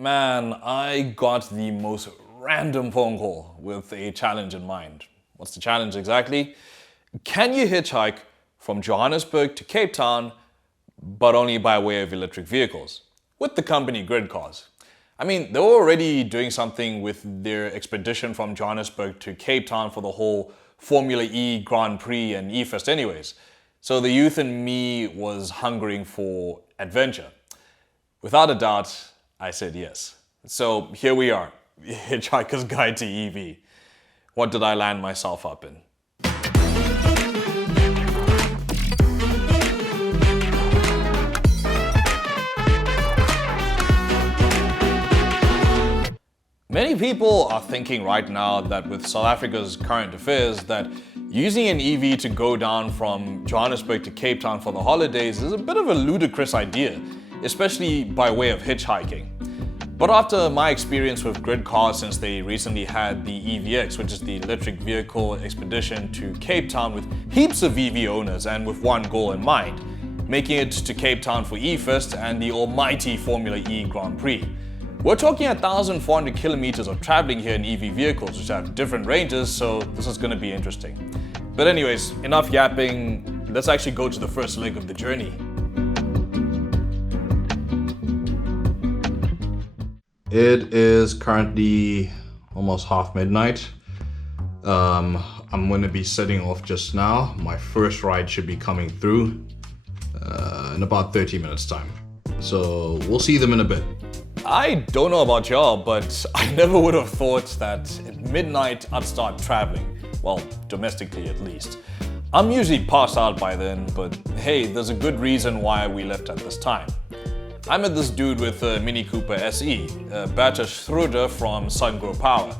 Man, I got the most random phone call with a challenge in mind. What's the challenge exactly? Can you hitchhike from Johannesburg to Cape Town, but only by way of electric vehicles? With the company GridCars. I mean, they were already doing something with their expedition from Johannesburg to Cape Town for the whole Formula E Grand Prix and E-Fest anyways. So the youth in me was hungering for adventure. Without a doubt, I said yes. So here we are, Hitchhiker's Guide to EV. What did I land myself up in? Many people are thinking right now that with South Africa's current affairs that using an EV to go down from Johannesburg to Cape Town for the holidays is a bit of a ludicrous idea, especially by way of hitchhiking. But after my experience with GridCars, since they recently had the EVX, which is the electric vehicle expedition to Cape Town with heaps of EV owners and with one goal in mind, making it to Cape Town for E-Fest and the almighty Formula E Grand Prix. We're talking 1,400 kilometers of traveling here in EV vehicles, which have different ranges, so this is going to be interesting. But anyways, enough yapping, let's actually go to the first leg of the journey. It is currently almost half midnight. I'm going to be setting off just now. My first ride should be coming through in about 30 minutes time. So we'll see them in a bit. I don't know about y'all, but I never would have thought that at midnight I'd start traveling. Well, domestically at least. I'm usually passed out by then, but hey, there's a good reason why we left at this time. I met this dude with a Mini Cooper SE, a Bata Schroeder from Sungrow Power.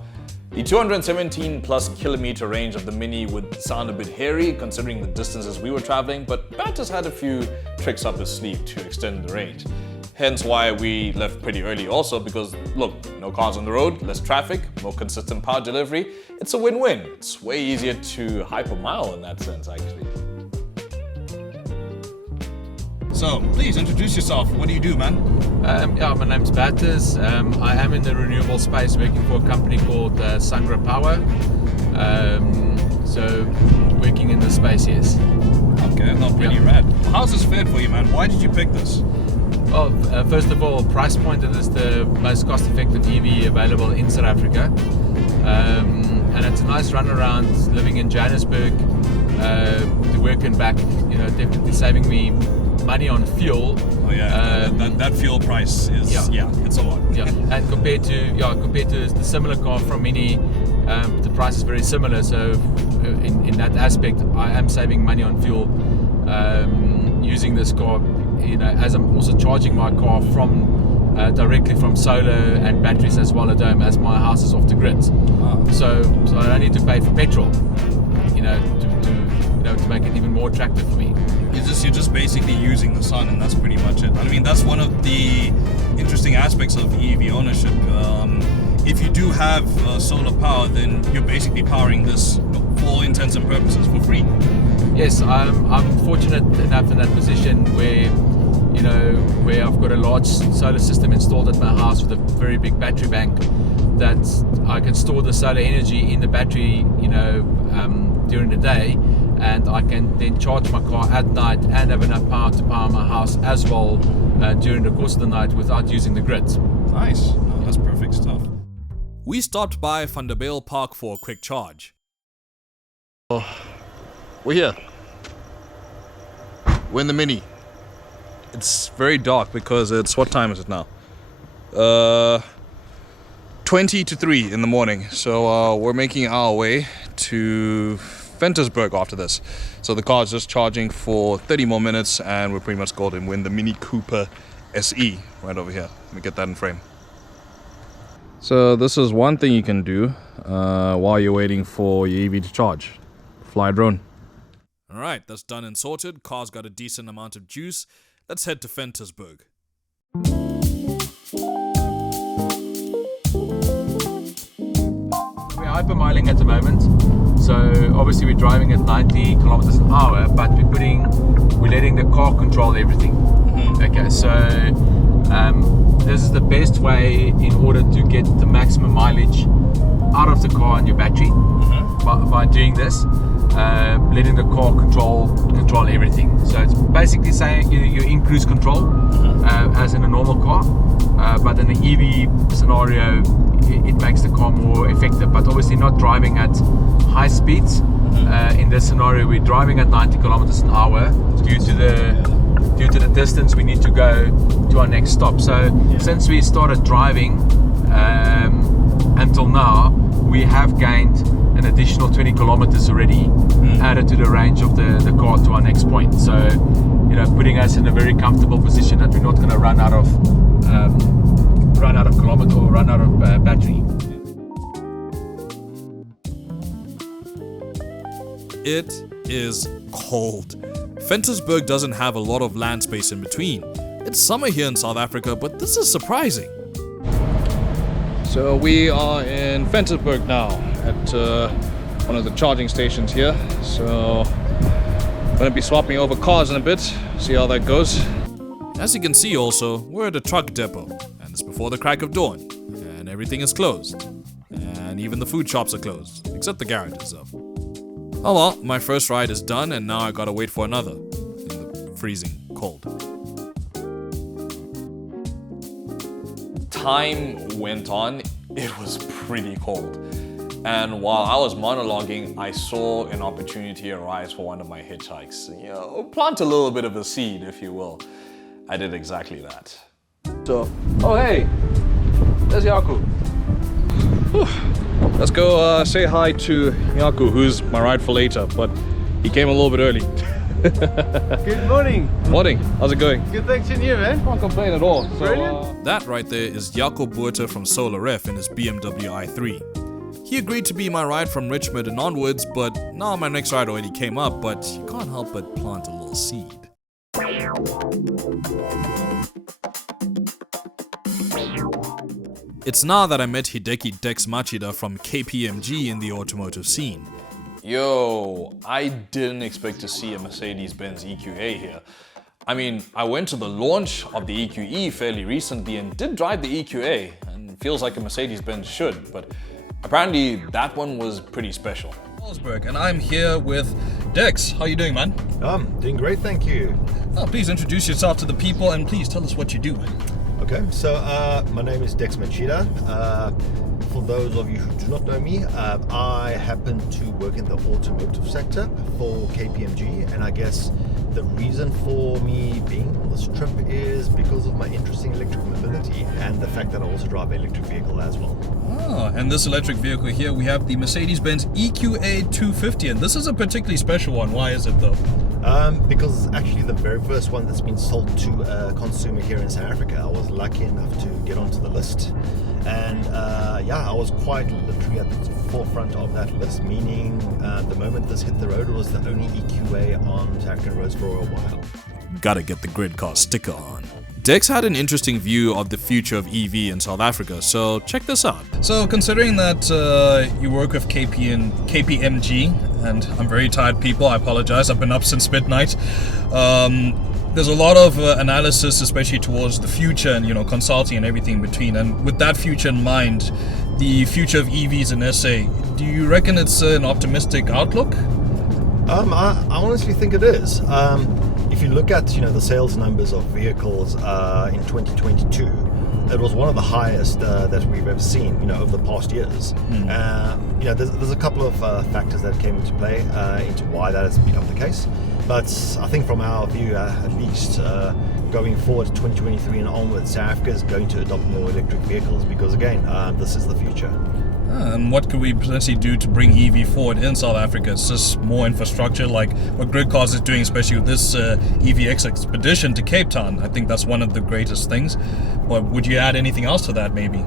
The 217 plus kilometer range of the Mini would sound a bit hairy considering the distances we were traveling, but Bata's had a few tricks up his sleeve to extend the range. Hence why we left pretty early also, because look, no cars on the road, less traffic, more consistent power delivery. It's a win-win. It's way easier to hype a mile in that sense actually. So, please introduce yourself. What do you do, man? My name's Batters. I am in the renewable space working for a company called Sungrow Power. So, working in the space, yes. Okay, not pretty rad. How's this fared for you, man? Why did you pick this? Well, first of all, price point, it is the most cost-effective EV available in South Africa. And it's a nice run around living in Johannesburg to work and back, definitely saving me money on fuel. Oh yeah, that fuel price is it's a lot. Yeah, and compared to the similar car from Mini, the price is very similar. So in that aspect, I am saving money on fuel using this car. As I'm also charging my car from directly from solar and batteries as well as my house is off the grid. So I don't need to pay for petrol. To make it even more attractive for me. You're just basically using the sun, and that's pretty much it. I mean, that's one of the interesting aspects of EV ownership. If you do have solar power, then you're basically powering this for all intents and purposes for free. Yes, I'm fortunate enough in that position where I've got a large solar system installed at my house with a very big battery bank that I can store the solar energy in the battery, during the day, and I can then charge my car at night and have enough power to power my house as well during the course of the night without using the grid. Nice. No, that's perfect stuff. We stopped by Vanderbijlpark for a quick charge. We're here. We're in the Mini. It's very dark because what time is it now? 20 to 3 in the morning. So we're making our way to Ventersburg after this. So the car is just charging for 30 more minutes and we're pretty much golden. We're in the Mini Cooper SE right over here. Let me get that in frame. So this is one thing you can do while you're waiting for your EV to charge. Fly a drone. Alright, that's done and sorted. Car's got a decent amount of juice. Let's head to Ventersburg. We're hypermiling at the moment. So obviously we're driving at 90 kilometers an hour, but we're letting the car control everything. Okay, so this is the best way in order to get the maximum mileage out of the car and your battery by doing this, letting the car control everything. So it's basically saying you're in cruise control as in a normal car, but in an EV scenario it makes the car more effective, but obviously not driving at high speeds. In this scenario we're driving at 90 kilometers an hour due to the distance we need to go to our next stop. So since we started driving until now, we have gained an additional 20 kilometers already added to the range of the car to our next point. So, putting us in a very comfortable position that we're not going to run out of kilometer or run out of battery. It is cold. Ventersburg doesn't have a lot of land space in between. It's summer here in South Africa, but this is surprising. So we are in Ventersburg now at one of the charging stations here. So I'm going to be swapping over cars in a bit, see how that goes. As you can see also, we're at a truck depot, and it's before the crack of dawn, and everything is closed. And even the food shops are closed, except the garages though. Oh well, my first ride is done and now I gotta wait for another in the freezing cold. Time went on, it was pretty cold. And while I was monologuing, I saw an opportunity arise for one of my hitchhikes. Plant a little bit of a seed, if you will. I did exactly that. So, oh hey, there's Yaku. Let's go say hi to Yaku, who's my ride for later, but he came a little bit early. Good morning. Morning, how's it going? Good, thanks in you, man. Can't complain at all. Brilliant. That right there is Jaco Beaufort from Solar Ref in his BMW i3. He agreed to be my ride from Richmond and onwards, but now my next ride already came up, but you can't help but plant a little seed. It's now that I met Hideki Dex Machida from KPMG in the automotive scene. Yo, I didn't expect to see a Mercedes-Benz EQA here. I mean, I went to the launch of the EQE fairly recently and did drive the EQA, and it feels like a Mercedes-Benz should, but apparently that one was pretty special. Colesberg, and I'm here with Dex. How you doing, man? Doing great, thank you. Oh, please introduce yourself to the people and please tell us what you do. Okay, so my name is Dex Machida. For those of you who do not know me, I happen to work in the automotive sector for KPMG, and I guess the reason for me being on this trip is because of my interest in electric mobility and the fact that I also drive an electric vehicle as well. Ah, and this electric vehicle here, we have the Mercedes-Benz EQA 250, and this is a particularly special one. Why is it though? Because it's actually the very first one that's been sold to a consumer here in South Africa. I was lucky enough to get onto the list, and I was quite literally at the forefront of that list, meaning the moment this hit the road, it was the only EQA on South African roads for a while. Gotta get the GridCars sticker on. Dex had an interesting view of the future of EV in South Africa, so check this out. So considering that you work with KPMG, and I'm very tired people, I apologize, I've been up since midnight. There's a lot of analysis, especially towards the future and, consulting and everything in between. And with that future in mind, the future of EVs in SA, do you reckon it's an optimistic outlook? I honestly think it is. If you look at the sales numbers of vehicles in 2022, it was one of the highest that we've ever seen, over the past years. There's a couple of factors that came into play into why that has become the case. But I think from our view, at least, going forward to 2023 and onwards, South Africa is going to adopt more electric vehicles because, again, this is the future. And what could we potentially do to bring EV forward in South Africa? It's just more infrastructure, like what GridCars is doing, especially with this EVX expedition to Cape Town. I think that's one of the greatest things. But would you add anything else to that, maybe?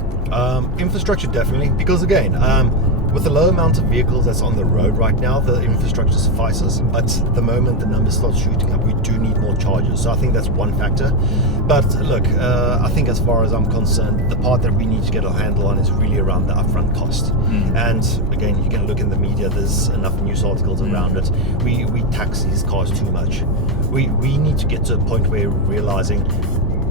Infrastructure, definitely, because again, with the low amount of vehicles that's on the road right now, the infrastructure suffices. But the moment the numbers start shooting up, we do need more chargers. So I think that's one factor. But look, I think as far as I'm concerned, the part that we need to get a handle on is really around the upfront cost. And again, you can look in the media, there's enough news articles around it. We tax these cars too much. We need to get to a point where we're realizing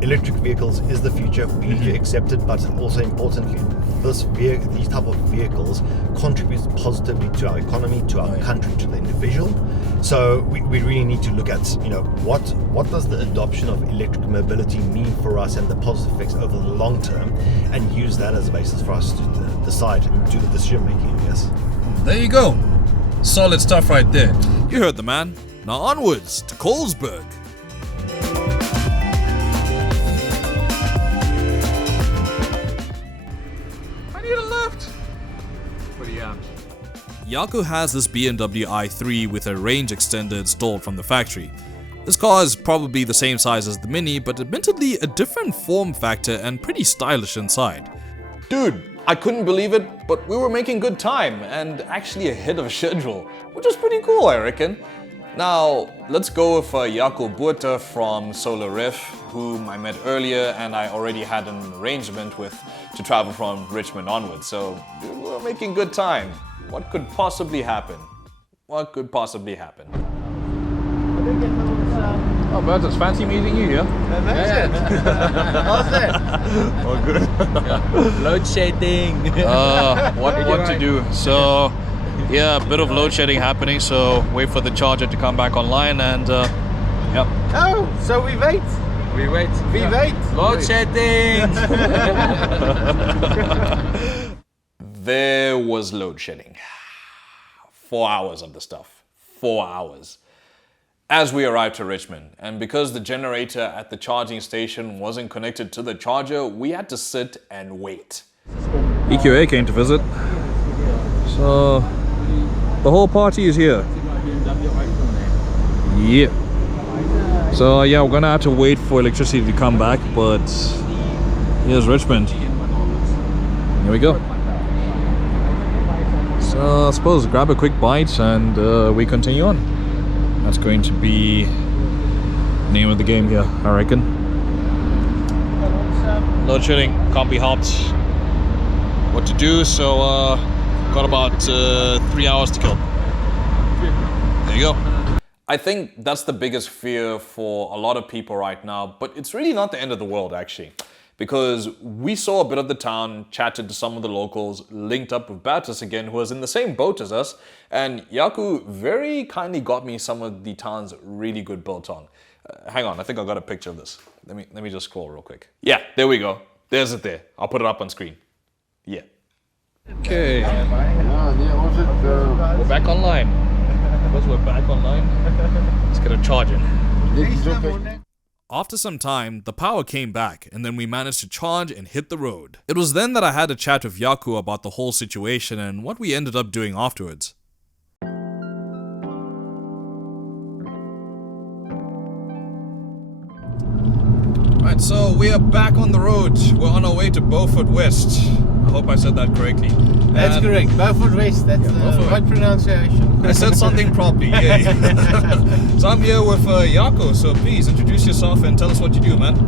electric vehicles is the future. We need to accept it, but also importantly, these type of vehicles contribute positively to our economy, to our country, to the individual. So we really need to look at, what does the adoption of electric mobility mean for us and the positive effects over the long term, and use that as a basis for us to decide and do the decision making, I guess. There you go. Solid stuff right there. You heard the man. Now onwards to Colesberg. I need a lift. What do you have? Jaco has this BMW i3 with a range extender installed from the factory. This car is probably the same size as the Mini, but admittedly a different form factor and pretty stylish inside. Dude, I couldn't believe it, but we were making good time and actually ahead of schedule, which was pretty cool, I reckon. Now, let's go with Jaco Buerter from Solar Ref, whom I met earlier and I already had an arrangement with to travel from Richmond onwards, so we were making good time. What could possibly happen? What could possibly happen? Oh, Bert, it's fancy meeting you here. How's that? Oh, good. Load shedding. What to do? So, yeah, a bit of load shedding happening, so wait for the charger to come back online and, yep. Oh, so we wait. We wait. We wait. Load shedding. There was load shedding. 4 hours of the stuff. 4 hours. As we arrived to Richmond, and because the generator at the charging station wasn't connected to the charger, we had to sit and wait. EQA came to visit. So, the whole party is here. Yeah. So, yeah, we're gonna have to wait for electricity to come back, but here's Richmond. Here we go. So, I suppose grab a quick bite and we continue on. That's going to be the name of the game here, I reckon. Load shedding, can't be helped. What to do, so got about 3 hours to kill. There you go. I think that's the biggest fear for a lot of people right now, but it's really not the end of the world actually. Because we saw a bit of the town, chatted to some of the locals, linked up with Batis again, who was in the same boat as us, and Jaco very kindly got me some of the town's really good biltong. Hang on, I think I got a picture of this. Let me just scroll real quick. Yeah, there we go. There's it there. I'll put it up on screen. Yeah. Okay. We're back online. Because we're back online, let's get a charge in. After some time, the power came back and then we managed to charge and hit the road. It was then that I had a chat with Jaco about the whole situation and what we ended up doing afterwards. Right, so we are back on the road. We're on our way to Beaufort West. I hope I said that correctly. That's correct. Beaufort West. That's the right pronunciation. I said something properly. Yay. So I'm here with Jaco. So please introduce yourself and tell us what you do, man.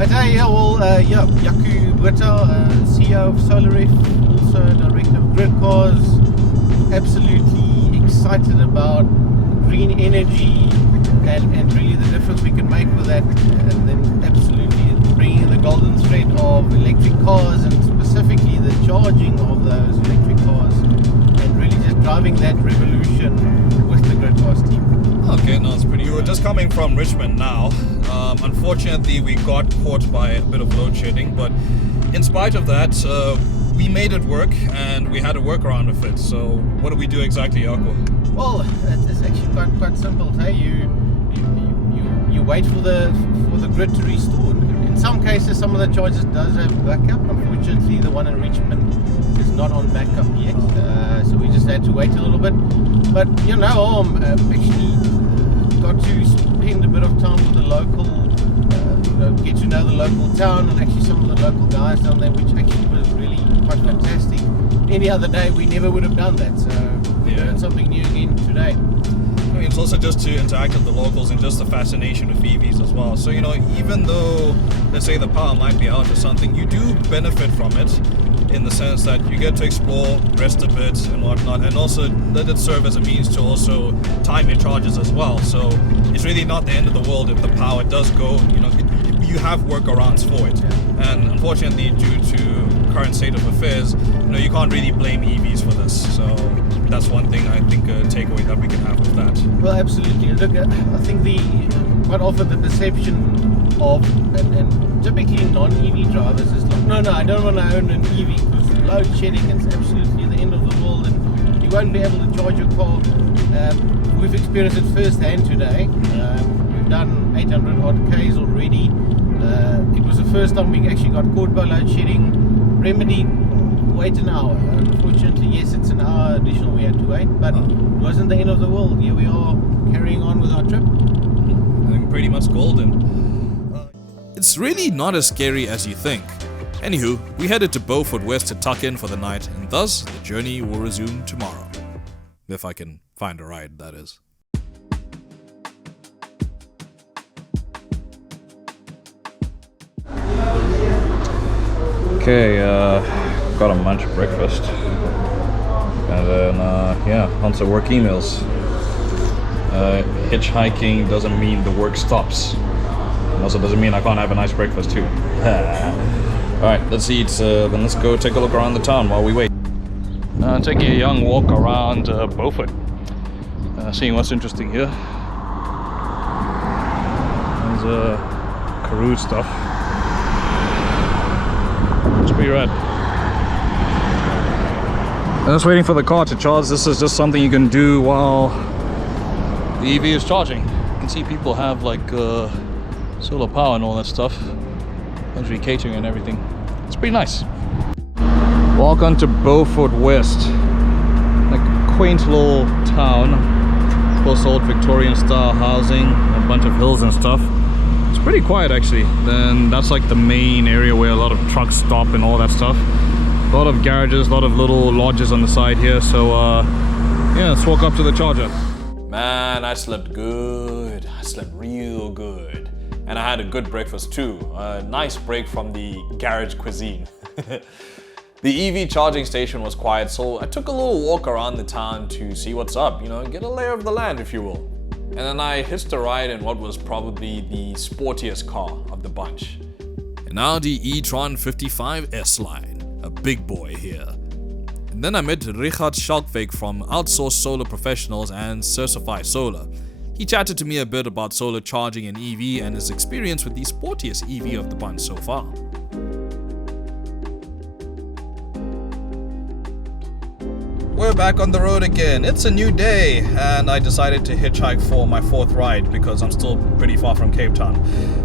Okay, Jaco Buerter, CEO of SolarRef, also director of GridCars. Absolutely excited about green energy and really the difference we can make with that, and then absolutely bringing the golden thread of electric cars and specifically the charging of those electric cars and really just driving that revolution with the GridCars team. Okay, no, it's pretty. We were just coming from Richmond now. Unfortunately, we got caught by a bit of load shedding, but in spite of that, we made it work and we had a workaround with it. So, what do we do exactly, Jaco? Well, it's actually quite simple. Hey, you wait for the grid to restore. In some cases, some of the chargers does have backup. Unfortunately, the one in Richmond is not on backup yet, so we just had to wait a little bit. But actually got to spend a bit of time with the local, get to know the local town and actually some of the local guys down there, which actually was really quite fantastic. Any other day, we never would have done that. So we learned something new again today. I mean, it's also just to interact with the locals and just the fascination of EVs as well. So, even though, let's say, the power might be out or something, you do benefit from it in the sense that you get to explore, rest a bit and whatnot, and also let it serve as a means to also time your charges as well. So it's really not the end of the world if the power does go. You you have workarounds for it. And unfortunately, due to current state of affairs, you can't really blame EVs for this. So that's one thing I think a takeaway that we can have with that. Well, absolutely. Look, I think quite often the perception of and typically non-EV drivers is like, no, I don't want to own an EV because load shedding is absolutely the end of the world and you won't be able to charge your car. We've experienced it firsthand today. We've done 800 odd Ks already. It was the first time we actually got caught by load shedding. Remedy, wait an hour. Unfortunately, yes, it's an hour additional we had to wait, but it wasn't the end of the world. Here we are carrying on with our trip. I think pretty much golden. It's really not as scary as you think. Anywho, we headed to Beaufort West to tuck in for the night, and thus the journey will resume tomorrow. If I can find a ride, that is. Okay, got a munch breakfast. And then, on to work emails. Hitchhiking doesn't mean the work stops. It also doesn't mean I can't have a nice breakfast too. Alright, let's eat, then let's go take a look around the town while we wait. Taking a young walk around Beaufort. Seeing what's interesting here. There's Karoo stuff. It's pretty rad. I'm just waiting for the car to charge. This is just something you can do while the EV is charging. You can see people have like solar power and all that stuff. Luxury catering and everything. It's pretty nice. Welcome to Beaufort West. Like a quaint little town. Of course, old Victorian style housing, a bunch of hills and stuff. It's pretty quiet actually. Then that's like the main area where a lot of trucks stop and all that stuff. A lot of garages, a lot of little lodges on the side here. So yeah, let's walk up to the charger. Man, I slept good. I slept real good. And I had a good breakfast too. A nice break from the garage cuisine. The EV charging station was quiet, so I took a little walk around the town to see what's up, get a lay of the land, if you will. And then I hitched a ride in what was probably the sportiest car of the bunch. An Audi e-tron 55 S-Line, a big boy here. And then I met Richard Schalkweg from Outsourced Solar Professionals and Certify Solar. He chatted to me a bit about solar charging and EV and his experience with the sportiest EV of the bunch so far. We're back on the road again. It's a new day and I decided to hitchhike for my fourth ride because I'm still pretty far from Cape Town.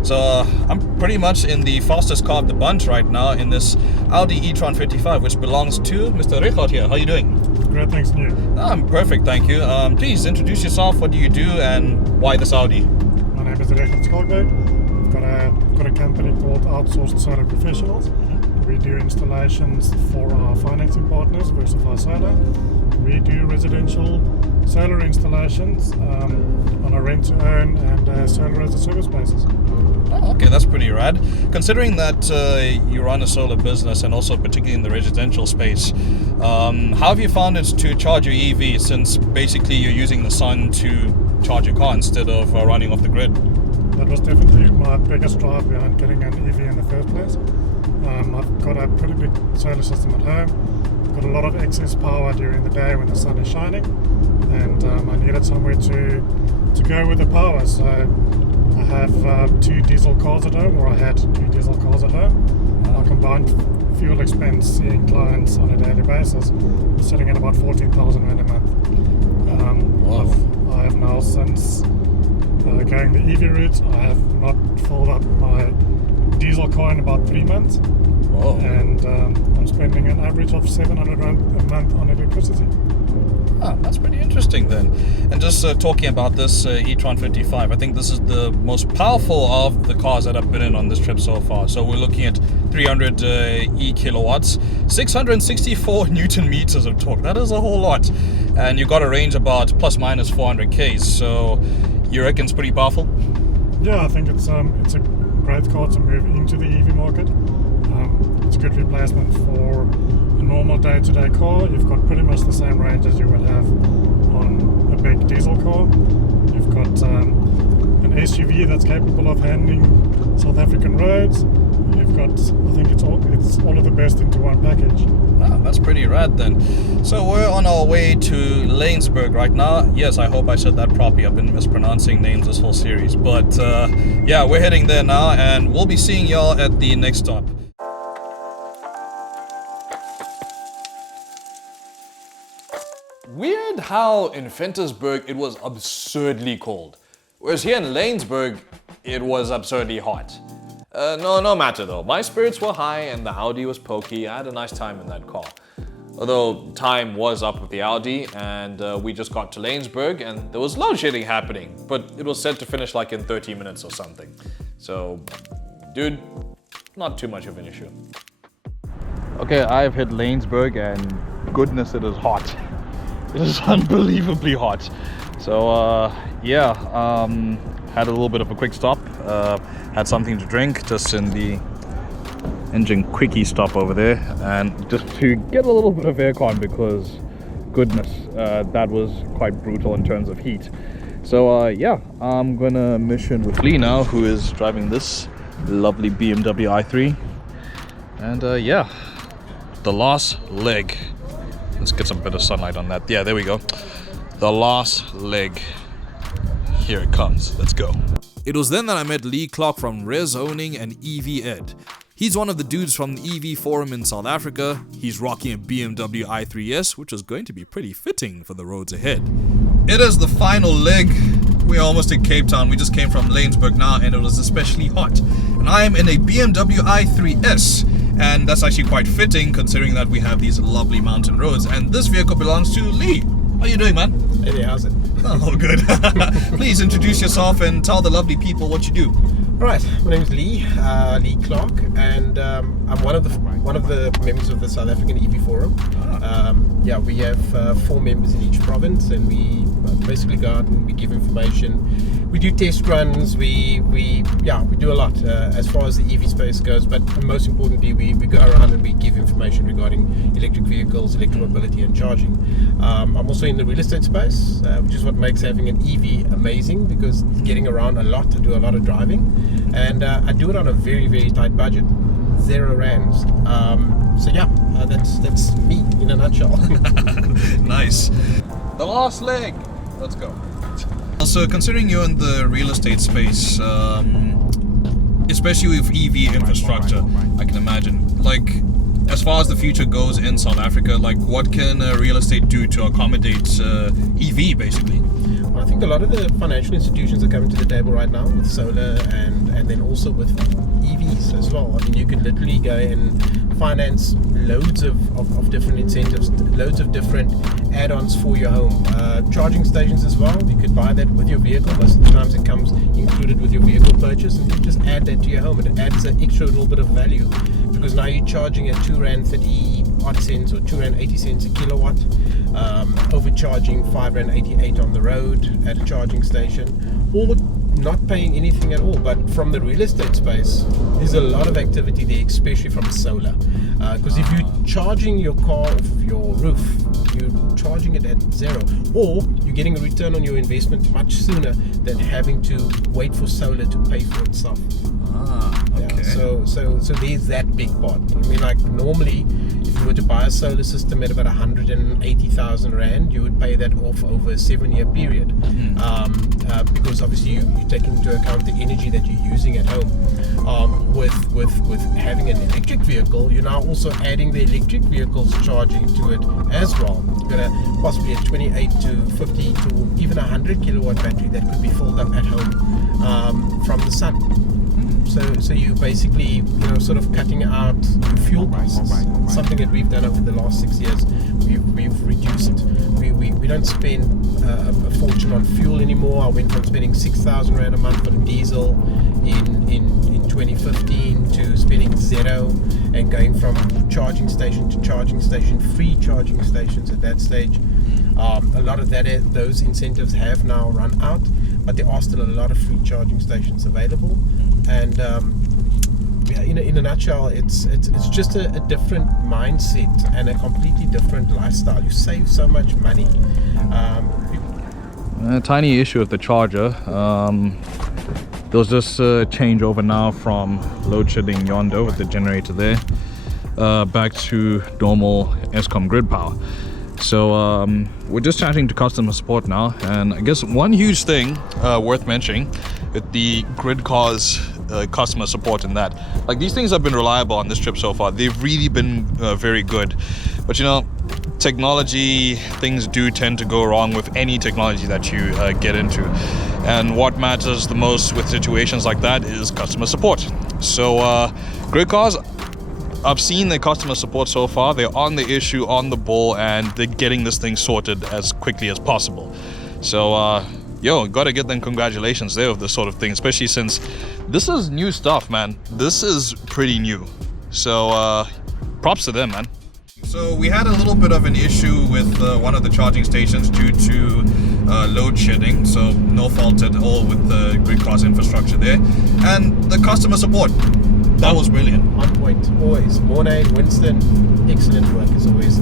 So I'm pretty much in the fastest car of the bunch right now in this Audi e-tron 55 which belongs to Mr. Richard here. How are you doing? Great, thanks, Neil. I'm perfect, thank you. Please introduce yourself, what do you do and why this Audi? My name is Richard Schalkweg. I've got a company called Outsourced Solar Professionals. We do installations for our financing partners, Versify Solar. We do residential solar installations on a rent-to-own and solar as a service basis. Oh, okay, that's pretty rad. Considering that you run a solar business and also particularly in the residential space, how have you found it to charge your EV since basically you're using the sun to charge your car instead of running off the grid? That was definitely my biggest drive behind getting an EV in the first place. I've got a pretty big solar system at home, got a lot of excess power during the day when the sun is shining, and I needed somewhere to go with the power. So I have 2 diesel cars at home, or I had 2 diesel cars at home. My combined fuel expense seeing clients on a daily basis is sitting at about 14,000 Rand a month. I have now, since going the EV route, I have not filled up my diesel car in about 3 months. Whoa. And I'm spending an average of 700 Rand a month on electricity. Ah, that's pretty interesting then. And just talking about this e-tron 55, I think this is the most powerful of the cars that I've been in on this trip so far. So we're looking at 300 kilowatts, 664 Newton meters of torque. That is a whole lot. And you've got a range about plus minus 400 Ks. So you reckon it's pretty powerful? Yeah, I think it's a great car to move into the EV market. It's a good replacement for a normal day-to-day car. You've got pretty much the same range as you would have on a big diesel car. You've got an SUV that's capable of handling South African roads. You've got, I think it's all of the best into one package. Ah, that's pretty rad then. So we're on our way to Laingsburg right now. Yes, I hope I said that properly. I've been mispronouncing names this whole series. But yeah, we're heading there now, and we'll be seeing y'all at the next stop. Weird how in Ventersburg it was absurdly cold, whereas here in Laingsburg it was absurdly hot. No matter though, my spirits were high and the Audi was pokey. I had a nice time in that car. Although time was up with the Audi, and we just got to Laingsburg and there was load shedding happening, but it was set to finish like in 30 minutes or something. So, dude, not too much of an issue. Okay, I've hit Laingsburg and goodness, it is hot. It is unbelievably hot. So yeah, had a little bit of a quick stop, had something to drink just in the engine quickie stop over there, and just to get a little bit of aircon because goodness, that was quite brutal in terms of heat. So yeah, I'm gonna mission with Lee now, who is driving this lovely BMW i3, and yeah, the last leg. Let's get some better sunlight on that. Yeah, there we go. The last leg. Here it comes. Let's go. It was then that I met Lee Clark from Res Owning and EV Ed. He's one of the dudes from the EV forum in South Africa. He's rocking a BMW i3S, which is going to be pretty fitting for the roads ahead. It is the final leg. We're almost in Cape Town. We just came from Laingsburg now, and it was especially hot. And I am in a BMW i3S. And that's actually quite fitting considering that we have these lovely mountain roads. And this vehicle belongs to Lee. How are you doing, man? Hey, how's it? Oh, good. Please introduce yourself and tell the lovely people what you do. Right, my name is Lee Clark, and I'm one of the members of the South African EV Forum. Yeah, we have 4 members in each province, and we basically go out and we give information. We do test runs. We do a lot as far as the EV space goes. But most importantly, we go around and we give information regarding electric vehicles, electromobility, and charging. I'm also in the real estate space, which is what makes having an EV amazing, because getting around a lot, I do a lot of driving, and I do it on a very, very tight budget, 0 rands. So yeah, that's me in a nutshell. Nice. The last leg. Let's go. So considering you're in the real estate space, especially with EV infrastructure, I can imagine, like, as far as the future goes in South Africa, like, what can real estate do to accommodate EV, basically? Well, I think a lot of the financial institutions are coming to the table right now with solar and then also with EVs as well. I mean, you can literally go and finance loads of different incentives, loads of different add-ons for your home. Charging stations as well, you could buy that with your vehicle. Most of the times it comes included with your vehicle purchase, and you just add that to your home, and it adds an extra little bit of value, because now you're charging at R2.30 odd cents or R2.80 a kilowatt, overcharging R5.88 on the road at a charging station, or not paying anything at all. But from the real estate space, there's a lot of activity there, especially from solar, because if you're charging your car off your roof, you're charging it at 0, or you're getting a return on your investment much sooner than having to wait for solar to pay for itself. Okay. Yeah, so there's that big part. I mean, like, normally if you were to buy a solar system at about 180,000 Rand, you would pay that off over a 7-year period, because obviously you take into account the energy that you're using at home. With having an electric vehicle, you're now also adding the electric vehicle's charging to it as well. You've got possibly a 28 to 50 to even 100 kilowatt battery that could be filled up at home from the sun. So you basically, sort of cutting out fuel costs. Something that we've done over the last 6 years. We've reduced. We don't spend a fortune on fuel anymore. I went from spending 6,000 Rand a month on diesel in 2015 to spending 0, and going from charging station to charging station, free charging stations at that stage. A lot of those incentives have now run out, but there are still a lot of free charging stations available. And in a nutshell, it's just a different mindset and a completely different lifestyle. You save so much money. A tiny issue with the charger. There's this changeover now from load shedding yonder with the generator there back to normal Eskom grid power. So we're just chatting to customer support now, and I guess one huge thing worth mentioning with the GridCars customer support in that, like, these things have been reliable on this trip so far. They've really been very good, but you know, technology, things do tend to go wrong with any technology that you get into, and what matters the most with situations like that is customer support. So GridCars, I've seen their customer support so far. They're on the issue, on the ball, and they're getting this thing sorted as quickly as possible. So gotta give them congratulations there with this sort of thing, especially since this is new stuff, man. This is pretty new, so props to them, man. So we had a little bit of an issue with one of the charging stations due to load shedding, so no fault at all with the GridCars infrastructure there. And the customer support, that was brilliant. On point, always. Morning, Winston, excellent work as always.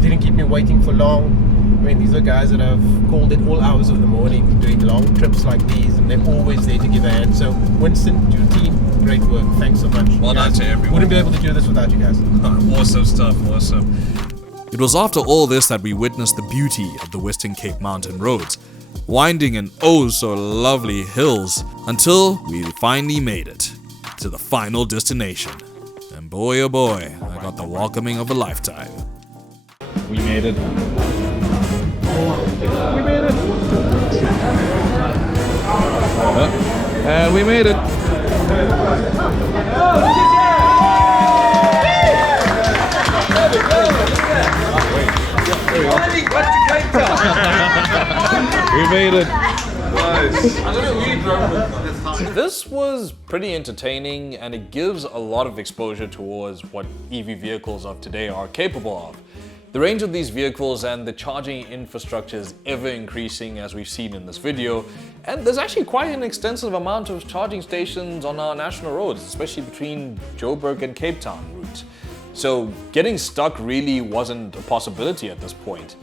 Didn't keep me waiting for long. I mean, these are guys that have called at all hours of the morning doing long trips like these, and they're always there to give a hand. So Winston, your team, great work. Thanks so much. Well done to everyone. Wouldn't be able to do this without you guys. Awesome stuff, awesome. It was after all this that we witnessed the beauty of the Western Cape mountain roads, winding and oh so lovely hills, until we finally made it to the final destination. And boy oh boy, I got the welcoming of a lifetime. We made it. And we made it. We made it. This was pretty entertaining, and it gives a lot of exposure towards what EV vehicles of today are capable of. The range of these vehicles and the charging infrastructure is ever increasing, as we've seen in this video, and there's actually quite an extensive amount of charging stations on our national roads, especially between Joburg and Cape Town route. So getting stuck really wasn't a possibility at this point.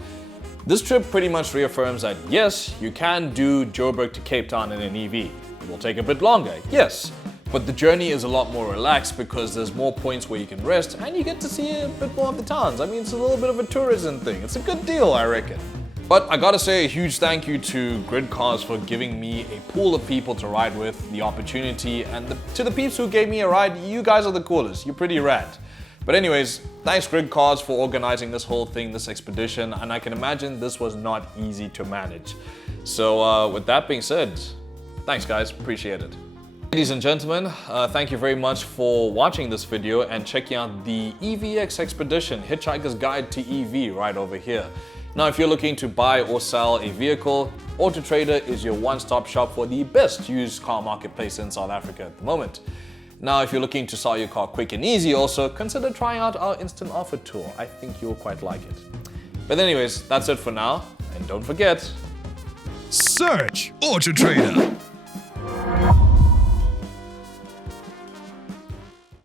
This trip pretty much reaffirms that yes, you can do Joburg to Cape Town in an EV. It will take a bit longer, yes, but the journey is a lot more relaxed because there's more points where you can rest and you get to see a bit more of the towns. I mean, it's a little bit of a tourism thing. It's a good deal, I reckon. But I gotta say a huge thank you to GridCars for giving me a pool of people to ride with, the opportunity, and to the peeps who gave me a ride. You guys are the coolest. You're pretty rad. But anyways, thanks GridCars for organizing this whole thing, this expedition, and I can imagine this was not easy to manage. So with that being said, thanks guys, appreciate it. Ladies and gentlemen, thank you very much for watching this video and checking out the EVX Expedition, Hitchhiker's Guide to EV right over here. Now if you're looking to buy or sell a vehicle, Auto Trader is your one-stop shop for the best used car marketplace in South Africa at the moment. Now if you're looking to sell your car quick and easy also, consider trying out our instant offer tool. I think you'll quite like it. But anyways, that's it for now, and don't forget, search Auto Trader.